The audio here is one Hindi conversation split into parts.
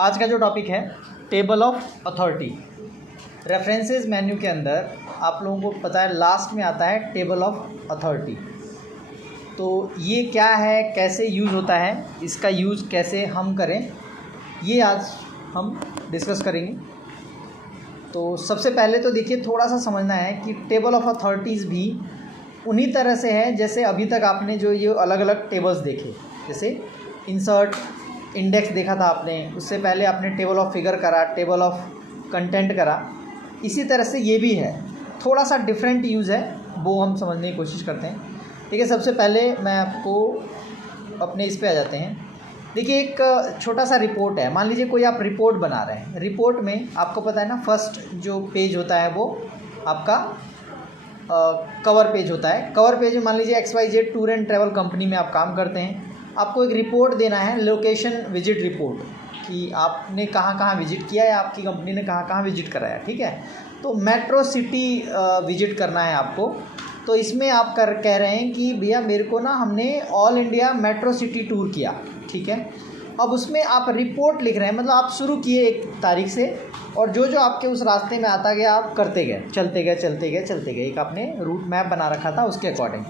आज का जो टॉपिक है table of authority. References menu के अंदर आप लोगों को पता है लास्ट में आता है टेबल ऑफ अथॉरिटी। तो ये क्या है, कैसे यूज़ होता है, इसका यूज़ कैसे हम करें, ये आज हम डिस्कस करेंगे। तो सबसे पहले तो देखिए थोड़ा सा समझना है कि टेबल ऑफ अथॉरिटीज़ भी उन्हीं तरह से है जैसे अभी तक आपने जो ये अलग अलग टेबल्स देखे, जैसे इंसर्ट इंडेक्स देखा था आपने, उससे पहले आपने टेबल ऑफ फिगर करा, टेबल ऑफ कंटेंट करा। इसी तरह से ये भी है, थोड़ा सा डिफरेंट यूज़ है, वो हम समझने की कोशिश करते हैं। ठीक है, सबसे पहले मैं आपको अपने इस पे आ जाते हैं। देखिए एक छोटा सा रिपोर्ट है, मान लीजिए कोई आप रिपोर्ट बना रहे हैं। रिपोर्ट में आपको पता है ना, फर्स्ट जो पेज होता है वो आपका कवर पेज होता है। कवर पेज में मान लीजिए XYZ tour and travel company में आप काम करते हैं, आपको एक रिपोर्ट देना है, लोकेशन विजिट रिपोर्ट, कि आपने कहाँ कहाँ विजिट किया है, आपकी कंपनी ने कहाँ कहाँ विजिट कराया। ठीक है, तो मेट्रो सिटी विजिट करना है आपको। तो इसमें आप कह रहे हैं कि भैया मेरे को ना, हमने all India metro city tour किया। ठीक है, अब उसमें आप रिपोर्ट लिख रहे हैं, मतलब आप शुरू किए एक तारीख से और जो जो आपके उस रास्ते में आता गया आप करते गए, चलते गए, एक आपने रूट मैप बना रखा था उसके अकॉर्डिंग।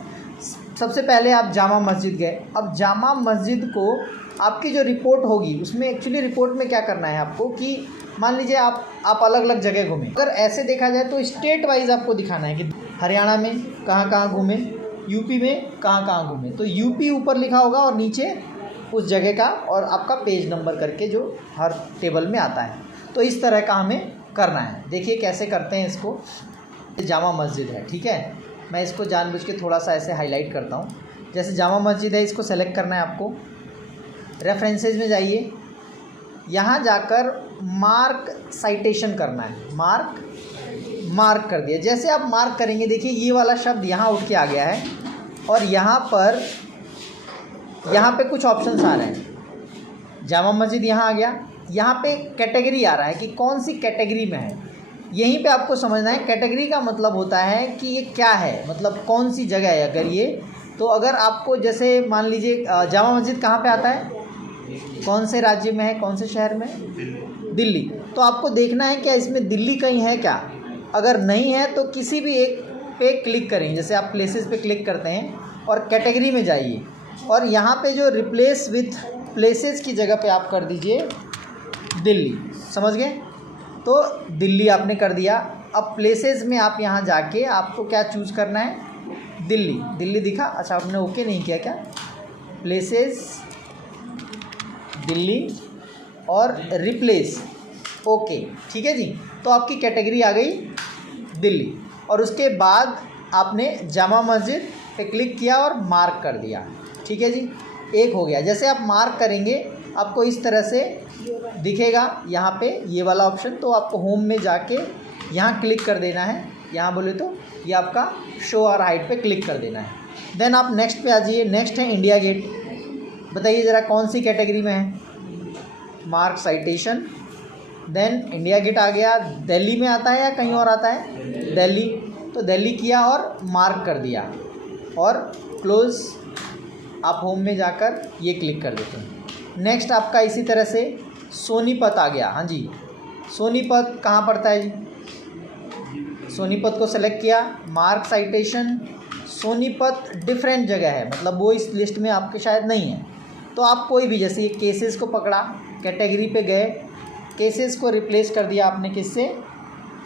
सबसे पहले आप जामा मस्जिद गए। अब जामा मस्जिद को आपकी जो रिपोर्ट होगी उसमें एक्चुअली रिपोर्ट में क्या करना है आपको कि मान लीजिए आप अलग अलग जगह घूमें। अगर ऐसे देखा जाए तो स्टेट वाइज आपको दिखाना है कि हरियाणा में कहाँ कहाँ घूमे, यूपी में कहाँ कहाँ घूमे। तो यूपी ऊपर लिखा होगा और नीचे उस जगह का और आपका पेज नंबर करके जो हर टेबल में आता है। तो इस तरह का हमें करना है। देखिए कैसे करते हैं इसको। जामा मस्जिद है, ठीक है, मैं इसको जानबूझ के थोड़ा सा ऐसे हाईलाइट करता हूँ। जैसे जामा मस्जिद है, इसको सेलेक्ट करना है आपको। रेफरेंसेस में जाइए, यहाँ जाकर मार्क साइटेशन करना है। मार्क कर दिया। जैसे आप मार्क करेंगे, देखिए ये वाला शब्द यहाँ उठ के आ गया है और यहाँ पे कुछ ऑप्शंस आ रहे हैं। जामा मस्जिद यहाँ आ गया, यहाँ पे कैटेगरी आ रहा है कि कौन सी कैटेगरी में है। यहीं पे आपको समझना है, कैटेगरी का मतलब होता है कि ये क्या है, मतलब कौन सी जगह है। अगर ये तो अगर आपको जैसे मान लीजिए जामा मस्जिद कहाँ पे आता है, कौन से राज्य में है, कौन से शहर में, दिल्ली। तो आपको देखना है क्या इसमें दिल्ली कहीं है क्या। अगर नहीं है तो किसी भी एक पे क्लिक करें, जैसे आप प्लेसेस पे क्लिक करते हैं और कैटेगरी में जाइए और यहाँ पे जो रिप्लेस विथ प्लेसेस की जगह पे आप कर दीजिए दिल्ली। समझ गए, तो दिल्ली आपने कर दिया। अब प्लेसेस में आप यहाँ जाके आपको क्या चूज़ करना है, दिल्ली दिखा। अच्छा, आपने ओके नहीं किया क्या, प्लेसेस दिल्ली और रिप्लेस ओके, ठीक है जी। तो आपकी कैटेगरी आ गई दिल्ली और उसके बाद आपने जामा मस्जिद पे क्लिक किया और मार्क कर दिया। ठीक है जी, एक हो गया। जैसे आप मार्क करेंगे आपको इस तरह से दिखेगा यहाँ पे ये वाला ऑप्शन। तो आपको होम में जाके यहाँ क्लिक कर देना है, यहाँ बोले तो ये आपका शो और हाइड पे क्लिक कर देना है। देन आप नेक्स्ट पे आ जाइए। नेक्स्ट है इंडिया गेट। बताइए ज़रा कौन सी कैटेगरी में है, mark citation. Then India Gate आ गया। दिल्ली में आता है या कहीं और आता है, दिल्ली। तो दिल्ली किया और मार्क कर दिया और क्लोज़। आप होम में जाकर ये क्लिक कर देते हैं। नेक्स्ट आपका इसी तरह से सोनीपत आ गया। हाँ जी, सोनीपत कहाँ पड़ता है जी, सोनीपत को सेलेक्ट किया, मार्क साइटेशन। सोनीपत डिफरेंट जगह है, मतलब वो इस लिस्ट में आपके शायद नहीं है। तो आप कोई भी, जैसे ये केसेस को पकड़ा, कैटेगरी पे गए, केसेस को रिप्लेस कर दिया आपने किससे,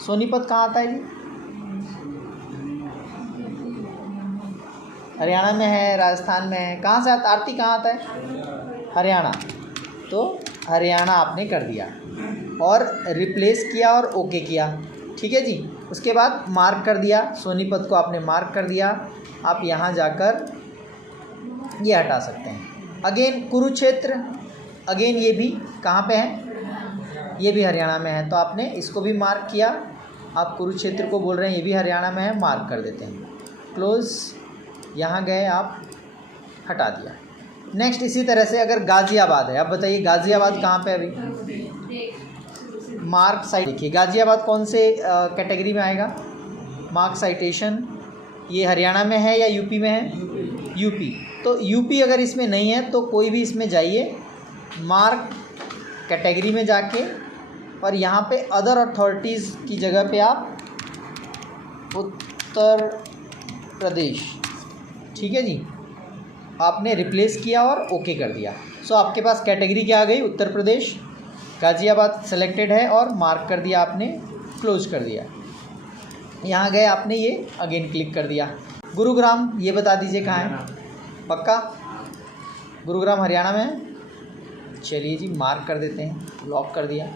सोनीपत कहाँ आता है जी, हरियाणा में है, राजस्थान में है, कहाँ से आता, आरती कहाँ आता है, हरियाणा। तो हरियाणा आपने कर दिया और रिप्लेस किया और ओके किया। ठीक है जी, उसके बाद मार्क कर दिया, सोनीपत को आपने मार्क कर दिया। आप यहाँ जाकर ये हटा सकते हैं। अगेन कुरुक्षेत्र, अगेन ये भी कहाँ पे है, ये भी हरियाणा में है। तो आपने इसको भी मार्क किया। आप कुरुक्षेत्र को बोल रहे हैं ये भी हरियाणा में है, मार्क कर देते हैं, क्लोज़। यहाँ गए, आप हटा दिया। नेक्स्ट इसी तरह से अगर गाज़ियाबाद है, अब बताइए गाज़ियाबाद कहाँ पे अभी, मार्क साइट। देखिए गाज़ियाबाद कौन से कैटेगरी में आएगा, मार्क साइटेशन। ये हरियाणा में है या यूपी में है, यूपी। तो यूपी अगर इसमें नहीं है तो कोई भी इसमें जाइए, मार्क कैटेगरी में जाके और यहाँ पे अदर अथॉरिटीज़ की जगह पे आप उत्तर प्रदेश, ठीक है जी, आपने रिप्लेस किया और ओके कर दिया। सो आपके पास कैटेगरी क्या आ गई, उत्तर प्रदेश, गाज़ियाबाद सेलेक्टेड है और मार्क कर दिया आपने, क्लोज कर दिया। यहाँ गए आपने, ये अगेन क्लिक कर दिया। गुरुग्राम ये बता दीजिए कहाँ है, पक्का गुरुग्राम हरियाणा में है, चलिए जी मार्क कर देते हैं, लॉक कर दिया।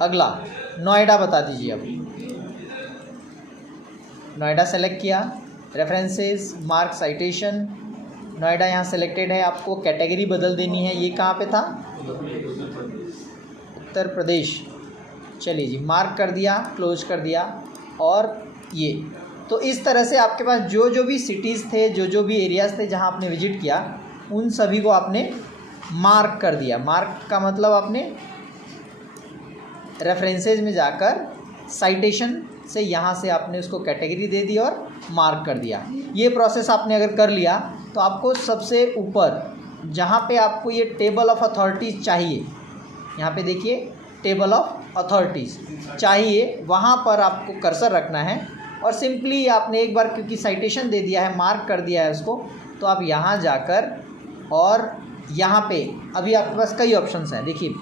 अगला नोएडा बता दीजिए, अब नोएडा सेलेक्ट किया, रेफरेंसेस, मार्क, साइटेशन, नोएडा यहाँ सेलेक्टेड है, आपको कैटेगरी बदल देनी है। ये कहाँ पे था, उत्तर प्रदेश, चलिए जी मार्क कर दिया, क्लोज कर दिया। और ये तो इस तरह से आपके पास जो जो भी सिटीज़ थे, जो जो भी एरियाज़ थे जहाँ आपने विजिट किया, उन सभी को आपने मार्क कर दिया। मार्क का मतलब आपने रेफरेंसेज में जाकर साइटेशन से यहाँ से आपने उसको कैटेगरी दे दी और मार्क कर दिया। ये प्रोसेस आपने अगर कर लिया तो आपको सबसे ऊपर जहाँ पे आपको ये टेबल ऑफ अथॉरिटीज़ चाहिए, यहाँ पे देखिए टेबल ऑफ अथॉरिटीज़ चाहिए, वहाँ पर आपको कर्सर रखना है और सिंपली आपने एक बार क्योंकि साइटेशन दे दिया है, मार्क कर दिया है उसको, तो आप यहाँ जाकर और यहाँ पे अभी आपके पास कई ऑप्शंस हैं। देखिए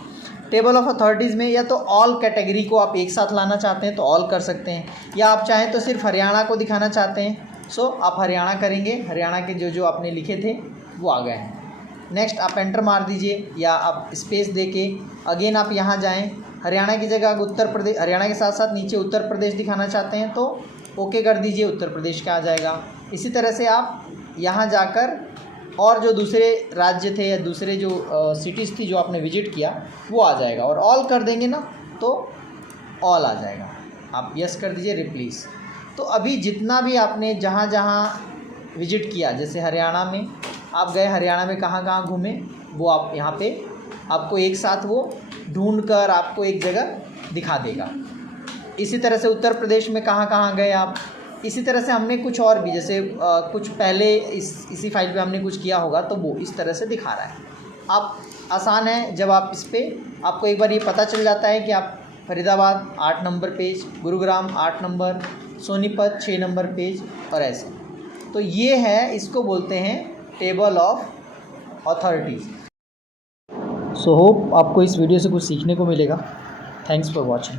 टेबल ऑफ अथॉरिटीज़ में या तो ऑल कैटेगरी को आप एक साथ लाना चाहते हैं तो ऑल कर सकते हैं, या आप चाहें तो सिर्फ हरियाणा को दिखाना चाहते हैं, सो आप हरियाणा करेंगे, हरियाणा के जो जो आपने लिखे थे वो आ गए हैं। नेक्स्ट आप एंटर मार दीजिए या आप स्पेस दे के अगेन आप यहाँ जाएँ, हरियाणा की जगह उत्तर प्रदेश, हरियाणा के साथ साथ नीचे उत्तर प्रदेश दिखाना चाहते हैं तो ओके कर दीजिए, उत्तर प्रदेश का आ जाएगा। इसी तरह से आप यहाँ जाकर और जो दूसरे राज्य थे या दूसरे जो सिटीज़ थी जो आपने विजिट किया वो आ जाएगा, और ऑल कर देंगे ना तो ऑल आ जाएगा। आप यस कर दीजिए, रिप्लेस। तो अभी जितना भी आपने जहाँ जहाँ विजिट किया, जैसे हरियाणा में आप गए, हरियाणा में कहाँ कहाँ घूमे वो आप यहाँ पे आपको एक साथ वो ढूंढ कर आपको एक जगह दिखा देगा। इसी तरह से उत्तर प्रदेश में कहाँ कहाँ गए आप, इसी तरह से हमने कुछ और भी, जैसे कुछ पहले इसी फाइल पे हमने कुछ किया होगा तो वो इस तरह से दिखा रहा है। आप आसान है, जब आप इस पर आपको एक बार ये पता चल जाता है कि आप Faridabad 8 number page, Gurugram 8 number, Sonipat 6 number page और ऐसे, तो ये है, इसको बोलते हैं table of authorities. So hope आपको इस वीडियो से कुछ सीखने को मिलेगा। Thanks for watching.